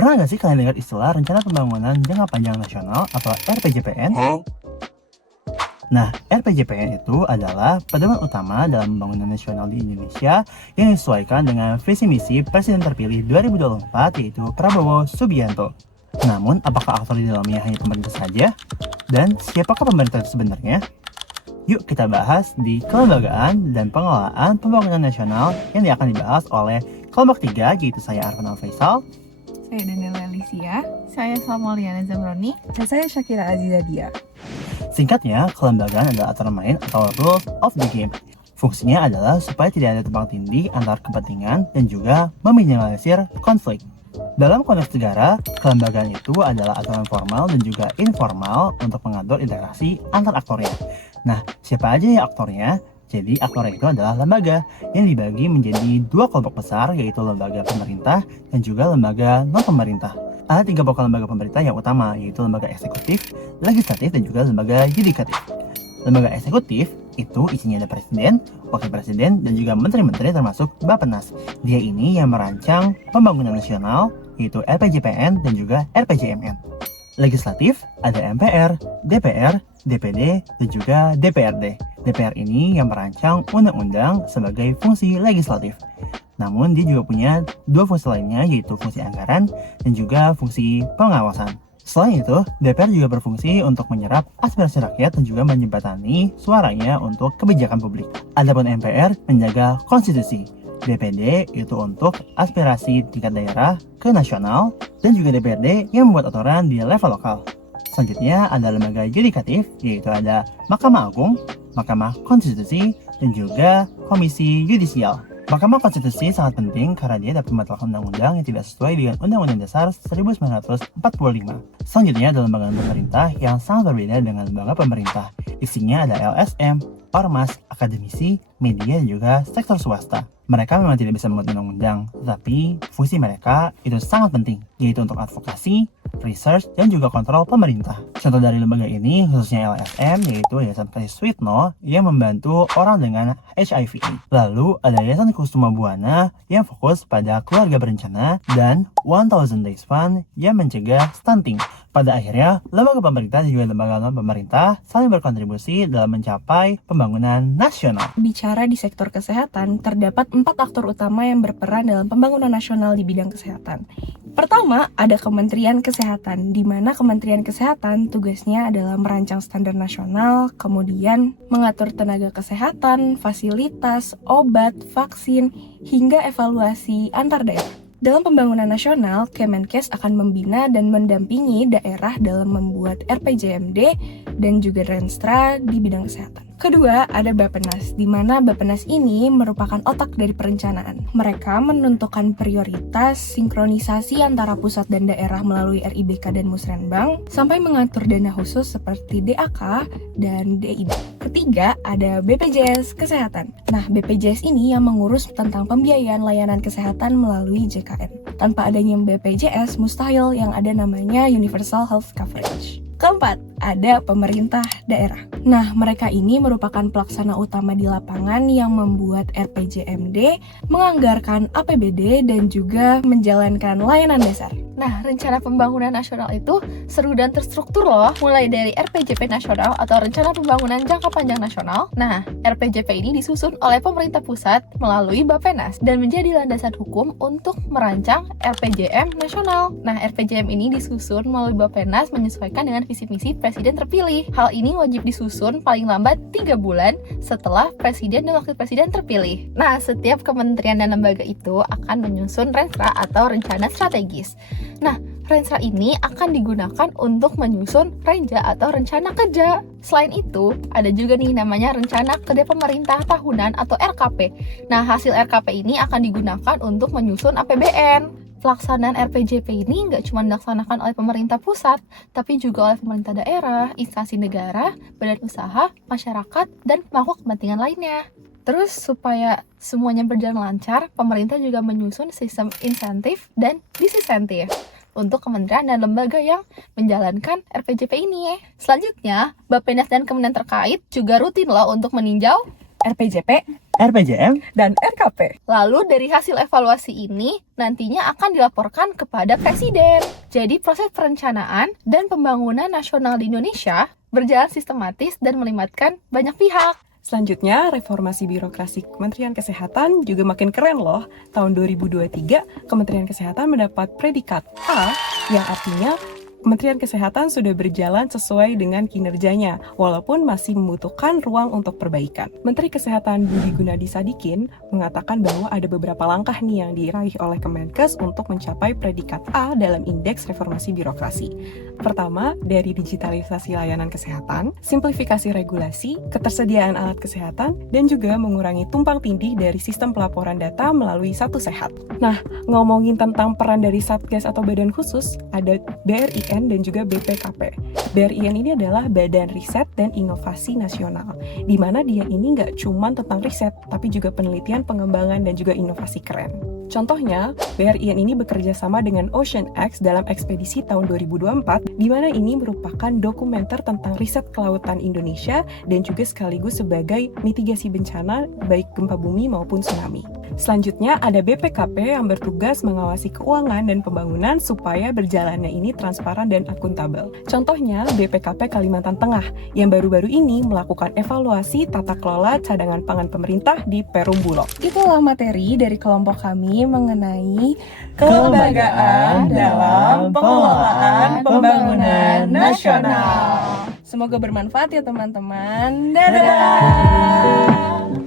Pernah nggak sih kalian dengar istilah Rencana Pembangunan Jangka Panjang Nasional atau RPJPN? Nah, RPJPN itu adalah pedoman utama dalam pembangunan nasional di Indonesia yang disesuaikan dengan visi misi Presiden terpilih 2024 yaitu Prabowo Subianto. Namun, apakah aktor di dalamnya hanya pemerintah saja? Dan siapakah pemerintah itu sebenarnya? Yuk kita bahas di kelembagaan dan pengelolaan pembangunan nasional yang akan dibahas oleh kelompok 3 yaitu saya Arfan Al-Faisal, saya Daniela Alicia, saya Salmoliana Zamroni, dan saya Syakira Azizadia. Singkatnya, kelembagaan adalah aturan main atau rules of the game. Fungsinya adalah supaya tidak ada tumpang tindih antar kepentingan dan juga meminimalisir konflik. Dalam konteks negara, kelembagaan itu adalah aturan formal dan juga informal untuk mengatur interaksi antar aktornya. Nah, siapa aja ya aktornya? Jadi aktornya itu adalah lembaga yang dibagi menjadi dua kelompok besar yaitu lembaga pemerintah dan juga lembaga non-pemerintah. Ada 3 pokok lembaga pemerintah yang utama yaitu lembaga eksekutif, legislatif, dan juga lembaga yudikatif. Lembaga eksekutif itu isinya ada presiden, wakil presiden, dan juga menteri-menteri termasuk Bappenas. Dia ini yang merancang pembangunan nasional yaitu RPJPN dan juga RPJMN. Legislatif ada MPR, DPR, DPD, dan juga DPRD. DPR ini yang merancang undang-undang sebagai fungsi legislatif. Namun dia juga punya 2 fungsi lainnya yaitu fungsi anggaran dan juga fungsi pengawasan. Selain itu, DPR juga berfungsi untuk menyerap aspirasi rakyat dan juga menjembatani suaranya untuk kebijakan publik. Adapun MPR menjaga konstitusi. DPD itu untuk aspirasi tingkat daerah ke nasional dan juga DPRD yang membuat aturan di level lokal. Selanjutnya ada lembaga yudikatif yaitu ada Mahkamah Agung, Mahkamah Konstitusi, dan juga Komisi Yudisial. Mahkamah Konstitusi sangat penting karena dia dapat membatalkan undang-undang yang tidak sesuai dengan Undang-Undang Dasar 1945. Selanjutnya ada lembaga pemerintah yang sangat berbeda dengan lembaga pemerintah. Isinya ada LSM, ormas, akademisi, media, dan juga sektor swasta. Mereka memang tidak bisa membuat undang-undang, tetapi fungsi mereka itu sangat penting, yaitu untuk advokasi, research, dan juga kontrol pemerintah. Contoh dari lembaga ini khususnya LSM yaitu Yayasan Kasih Sweetno yang membantu orang dengan HIV. Lalu ada Yayasan Kusuma Buana yang fokus pada keluarga berencana dan 1000 Days Fund yang mencegah stunting. Pada akhirnya, lembaga pemerintah dan juga lembaga non-pemerintah saling berkontribusi dalam mencapai pembangunan nasional. Bicara di sektor kesehatan, terdapat 4 aktor utama yang berperan dalam pembangunan nasional di bidang kesehatan. Pertama, ada Kementerian Kesehatan, di mana Kementerian Kesehatan tugasnya adalah merancang standar nasional, kemudian mengatur tenaga kesehatan, fasilitas, obat, vaksin, hingga evaluasi antar daerah. Dalam pembangunan nasional, Kemenkes akan membina dan mendampingi daerah dalam membuat RPJMD dan juga Renstra di bidang kesehatan. Kedua, ada Bappenas, di mana Bappenas ini merupakan otak dari perencanaan. Mereka menentukan prioritas, sinkronisasi antara pusat dan daerah melalui RIBK dan Musrenbang, sampai mengatur dana khusus seperti DAK dan DID. Ketiga, ada BPJS Kesehatan. Nah, BPJS ini yang mengurus tentang pembiayaan layanan kesehatan melalui JKN. Tanpa adanya BPJS, mustahil yang ada namanya Universal Health Coverage. Keempat, ada pemerintah daerah. Nah, mereka ini merupakan pelaksana utama di lapangan yang membuat RPJMD, menganggarkan APBD, dan juga menjalankan layanan dasar. Nah, rencana pembangunan nasional itu seru dan terstruktur loh, mulai dari RPJP nasional atau rencana pembangunan jangka panjang nasional. Nah, RPJP ini disusun oleh pemerintah pusat melalui Bappenas dan menjadi landasan hukum untuk merancang RPJM nasional. Nah, RPJM ini disusun melalui Bappenas menyesuaikan dengan visi misi presiden terpilih. Hal ini wajib disusun paling lambat 3 bulan setelah presiden dan wakil presiden terpilih. Nah, setiap kementerian dan lembaga itu akan menyusun Renstra atau rencana strategis. Nah, Renstra ini akan digunakan untuk menyusun Renja atau rencana kerja. Selain itu, ada juga nih namanya rencana kerja pemerintah tahunan atau RKP. Nah, hasil RKP ini akan digunakan untuk menyusun APBN. Pelaksanaan RPJP ini nggak cuma dilaksanakan oleh pemerintah pusat, tapi juga oleh pemerintah daerah, instansi negara, badan usaha, masyarakat, dan pemangku kepentingan lainnya. Terus supaya semuanya berjalan lancar, pemerintah juga menyusun sistem insentif dan disinsentif untuk kementerian dan lembaga yang menjalankan RPJP ini. Selanjutnya, Bappenas dan kementerian terkait juga rutin loh untuk meninjau RPJP, RPJM, dan RKP. Lalu dari hasil evaluasi ini nantinya akan dilaporkan kepada Presiden. Jadi proses perencanaan dan pembangunan nasional di Indonesia berjalan sistematis dan melibatkan banyak pihak. Selanjutnya, reformasi birokrasi Kementerian Kesehatan juga makin keren loh. Tahun 2023, Kementerian Kesehatan mendapat predikat A, yang artinya Kementerian Kesehatan sudah berjalan sesuai dengan kinerjanya, walaupun masih membutuhkan ruang untuk perbaikan. Menteri Kesehatan Budi Gunadi Sadikin mengatakan bahwa ada beberapa langkah nih yang diraih oleh Kemenkes untuk mencapai predikat A dalam indeks reformasi birokrasi. Pertama, dari digitalisasi layanan kesehatan, simplifikasi regulasi, ketersediaan alat kesehatan, dan juga mengurangi tumpang tindih dari sistem pelaporan data melalui Satu Sehat. Nah, ngomongin tentang peran dari Satgas atau badan khusus, ada BRI dan juga BPKP. BRIN ini adalah Badan Riset dan Inovasi Nasional, di mana dia ini nggak cuma tentang riset, tapi juga penelitian, pengembangan, dan juga inovasi keren. Contohnya, BRIN ini bekerja sama dengan OceanX dalam ekspedisi tahun 2024, di mana ini merupakan dokumenter tentang riset kelautan Indonesia dan juga sekaligus sebagai mitigasi bencana baik gempa bumi maupun tsunami. Selanjutnya ada BPKP yang bertugas mengawasi keuangan dan pembangunan supaya berjalannya ini transparan dan akuntabel. Contohnya BPKP Kalimantan Tengah yang baru-baru ini melakukan evaluasi tata kelola cadangan pangan pemerintah di Perum Bulog. Itulah materi dari kelompok kami mengenai kelembagaan dalam pengelolaan pembangunan nasional. Semoga bermanfaat ya teman-teman. Dadah!